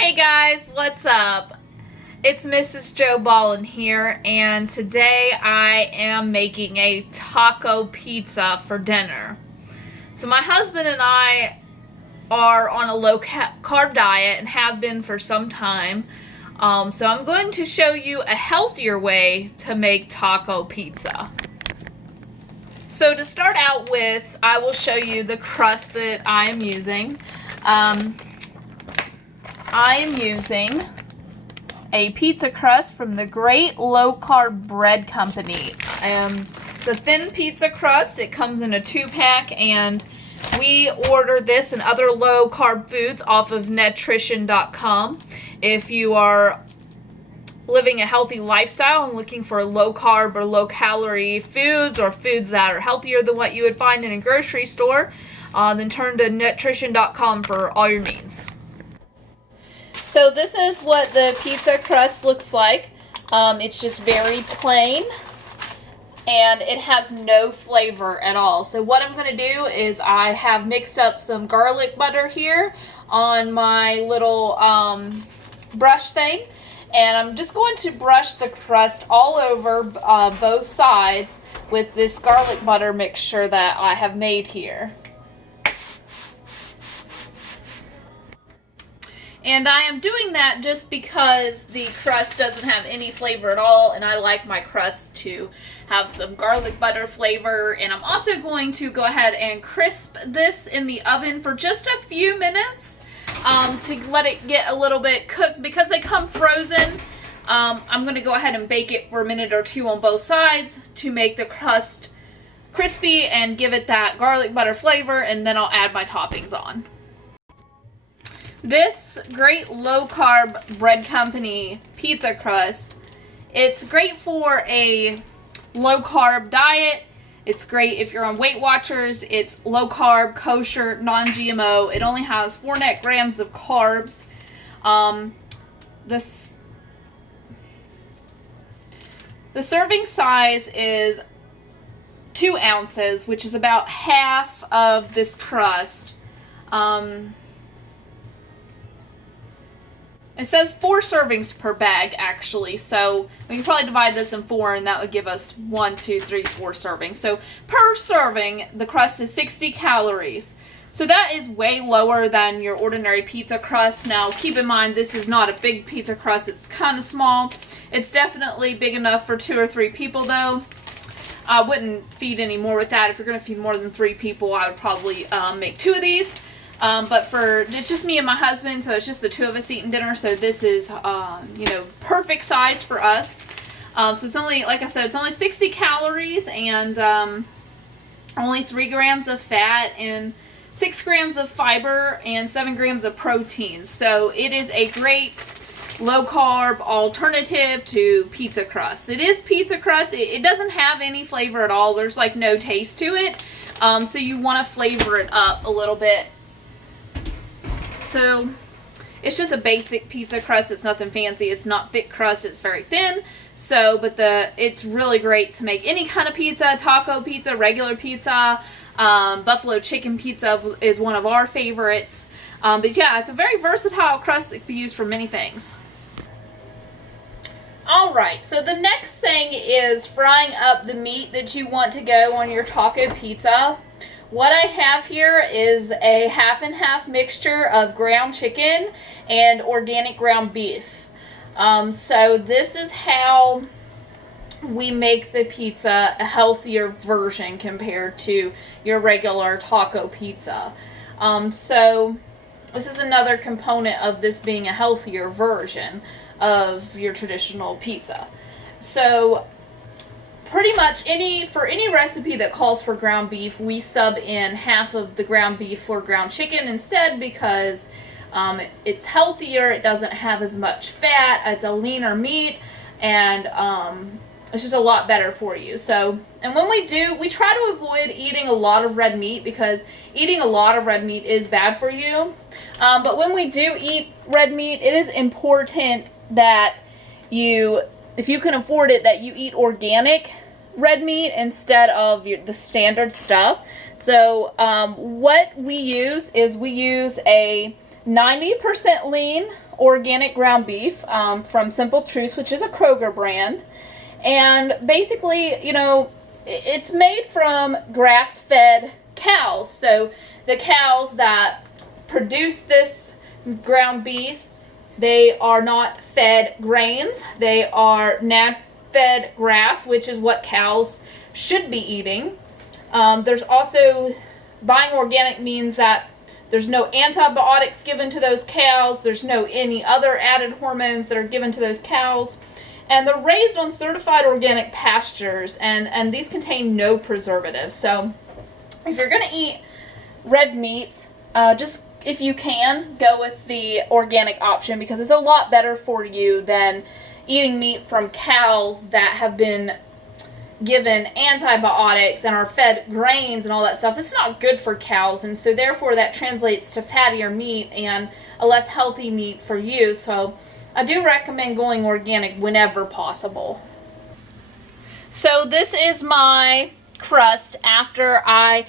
Hey guys, what's up? It's Mrs. Joe Ballin here, and today I am making a taco pizza for dinner. So my husband and I are on a low carb diet and have been for some time. So I'm going to show you a healthier way to make taco pizza. So to start out with, I will show you the crust that I am using. I am using a pizza crust from the Great Low Carb Bread Company. It's a thin pizza crust. It comes in a 2-pack, and we order this and other low carb foods off of nutrition.com. If you are living a healthy lifestyle and looking for low carb or low calorie foods, or foods that are healthier than what you would find in a grocery store, then turn to nutrition.com for all your needs. So this is what the pizza crust looks like. It's just very plain, and it has no flavor at all. So what I'm going to do is I have mixed up some garlic butter here on my little brush thing, and I'm just going to brush the crust all over both sides with this garlic butter mixture that I have made here. And I am doing that just because the crust doesn't have any flavor at all, and I like my crust to have some garlic butter flavor. And I'm also going to go ahead and crisp this in the oven for just a few minutes to let it get a little bit cooked. Because they come frozen, I'm going to go ahead and bake it for a minute or two on both sides to make the crust crispy and give it that garlic butter flavor, and then I'll add my toppings on. This Great Low Carb Bread Company pizza crust, it's great for a low carb diet. It's great if you're on Weight Watchers. It's low carb, kosher, non-GMO. It only has 4 net grams of carbs. The serving size is 2 ounces, which is about half of this crust. It says 4 servings per bag, actually, so we can probably divide this in 4, and that would give us 1, 2, 3, 4 servings. So per serving, the crust is 60 calories. So that is way lower than your ordinary pizza crust. Now, keep in mind, this is not a big pizza crust. It's kind of small. It's definitely big enough for 2 or 3 people, though. I wouldn't feed any more with that. If you're going to feed more than 3 people, I would probably make 2 of these. But it's just me and my husband, so it's just the 2 of us eating dinner, so this is, perfect size for us. So it's only, like I said, it's only 60 calories and only 3 grams of fat and 6 grams of fiber and 7 grams of protein. So it is a great low-carb alternative to pizza crust. It is pizza crust. It doesn't have any flavor at all. There's, like, no taste to it. So you want to flavor it up a little bit. So it's just a basic pizza crust. It's nothing fancy. It's not thick crust. It's very thin. So, but it's really great to make any kind of pizza, taco pizza, regular pizza. Buffalo chicken pizza is one of our favorites. But yeah, it's a very versatile crust that can be used for many things. Alright, so the next thing is frying up the meat that you want to go on your taco pizza. What I have here is a half and half mixture of ground chicken and organic ground beef. So this is how we make the pizza a healthier version compared to your regular taco pizza. So this is another component of this being a healthier version of your traditional pizza. So pretty much for any recipe that calls for ground beef, we sub in half of the ground beef for ground chicken instead, because it's healthier, it doesn't have as much fat, it's a leaner meat, and it's just a lot better for you. So, and when we try to avoid eating a lot of red meat, because eating a lot of red meat is bad for you. But when we do eat red meat, it is important that if you can afford it, that you eat organic red meat instead of the standard stuff. So what we use is a 90% lean organic ground beef from Simple Truths, which is a Kroger brand. And basically, you know, it's made from grass-fed cows. So the cows that produce this ground beef, they are not fed grains. They are fed grass, which is what cows should be eating. There's also, buying organic means that there's no antibiotics given to those cows. There's no any other added hormones that are given to those cows. And they're raised on certified organic pastures, and these contain no preservatives. So if you're going to eat red meat, just if you can, go with the organic option, because it's a lot better for you than eating meat from cows that have been given antibiotics and are fed grains and all that stuff. It's not good for cows, and so therefore that translates to fattier meat and a less healthy meat for you. So I do recommend going organic whenever possible. So this is my crust after I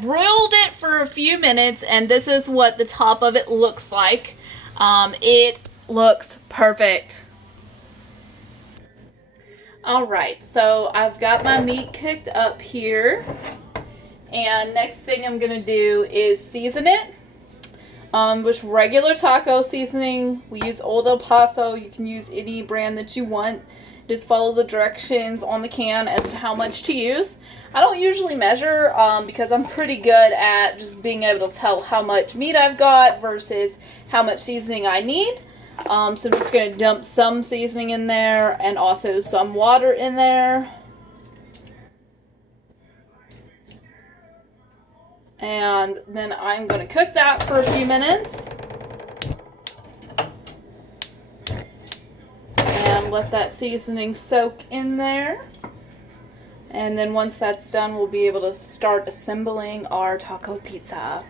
broiled it for a few minutes, and this is what the top of it looks like. It looks perfect. Alright, so I've got my meat cooked up here, and next thing I'm going to do is season it with regular taco seasoning. We use Old El Paso. You can use any brand that you want. Just follow the directions on the can as to how much to use. I don't usually measure because I'm pretty good at just being able to tell how much meat I've got versus how much seasoning I need. So I'm just going to dump some seasoning in there and also some water in there. And then I'm going to cook that for a few minutes. And let that seasoning soak in there. And then once that's done, we'll be able to start assembling our taco pizza.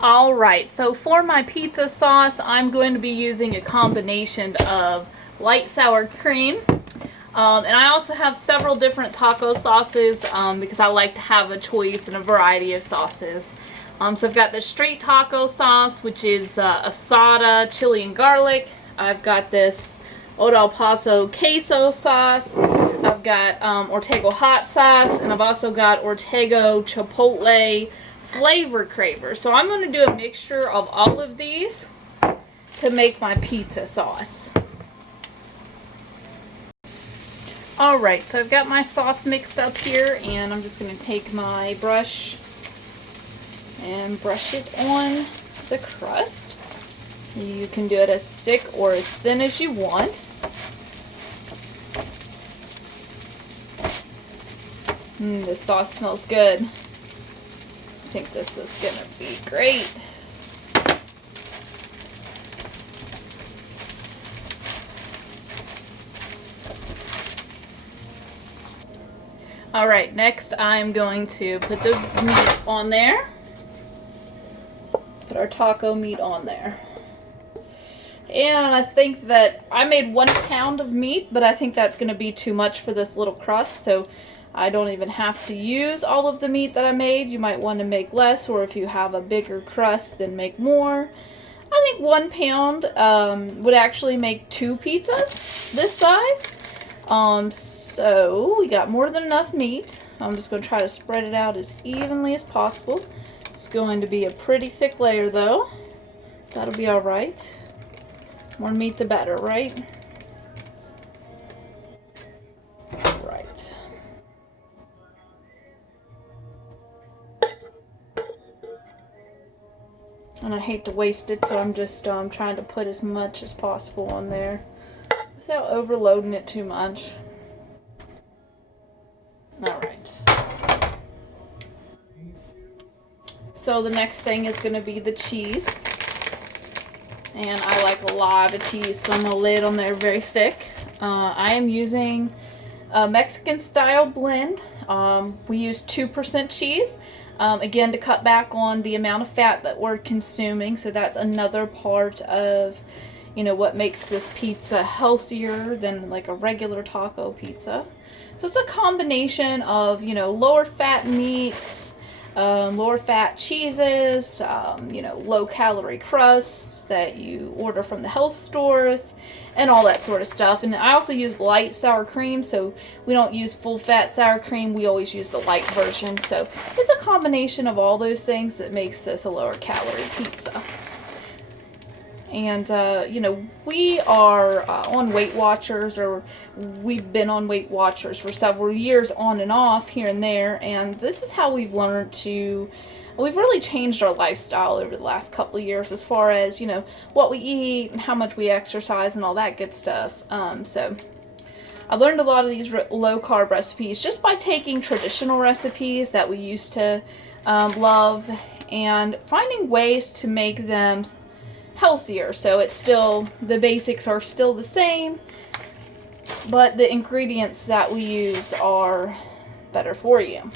Alright, so for my pizza sauce, I'm going to be using a combination of light sour cream. And I also have several different taco sauces because I like to have a choice and a variety of sauces. So I've got the straight taco sauce, which is asada, chili, and garlic. I've got this Old El Paso queso sauce. I've got Ortego hot sauce, and I've also got Ortego chipotle flavor craver. So I'm going to do a mixture of all of these to make my pizza sauce. Alright, so I've got my sauce mixed up here, and I'm just going to take my brush and brush it on the crust. You can do it as thick or as thin as you want. This sauce smells good. I think this is going to be great. Alright, next I'm going to put the meat on there. Put our taco meat on there. And I think that I made 1 pound of meat, but I think that's going to be too much for this little crust, so I don't even have to use all of the meat that I made. You might want to make less, or if you have a bigger crust, then make more. I think 1 pound would actually make 2 pizzas this size. So we got more than enough meat. I'm just going to try to spread it out as evenly as possible. It's going to be a pretty thick layer though. That'll be alright. More meat the better, right? Right. And I hate to waste it, so I'm just trying to put as much as possible on there without overloading it too much. Alright. So the next thing is going to be the cheese. And I like a lot of cheese, so I'm going to lay it on there very thick. I am using a Mexican style blend. We use 2% cheese. Again, to cut back on the amount of fat that we're consuming. So that's another part of, you know, what makes this pizza healthier than like a regular taco pizza. So it's a combination of, you know, lower fat meats, lower fat cheeses, low calorie crusts that you order from the health stores, and all that sort of stuff. And I also use light sour cream, so we don't use full fat sour cream. We always use the light version. So it's a combination of all those things that makes this a lower calorie pizza. And, we are on Weight Watchers, or we've been on Weight Watchers for several years on and off here and there. And this is how we've learned we've really changed our lifestyle over the last couple of years as far as, what we eat and how much we exercise and all that good stuff. So I learned a lot of these low carb recipes just by taking traditional recipes that we used to love and finding ways to make them healthier. So it's still, the basics are still the same, but the ingredients that we use are better for you.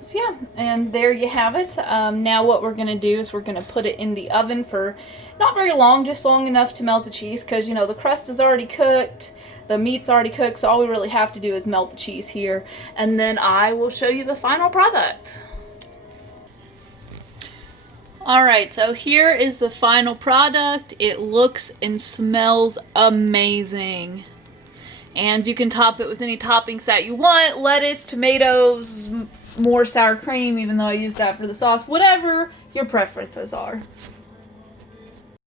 So yeah, and there you have it. Now what we're going to do is we're going to put it in the oven for not very long, just long enough to melt the cheese, because the crust is already cooked, the meat's already cooked, so all we really have to do is melt the cheese here, and then I will show you the final product. Alright, so here is the final product. It looks and smells amazing. And you can top it with any toppings that you want. Lettuce, tomatoes, more sour cream, even though I used that for the sauce. Whatever your preferences are.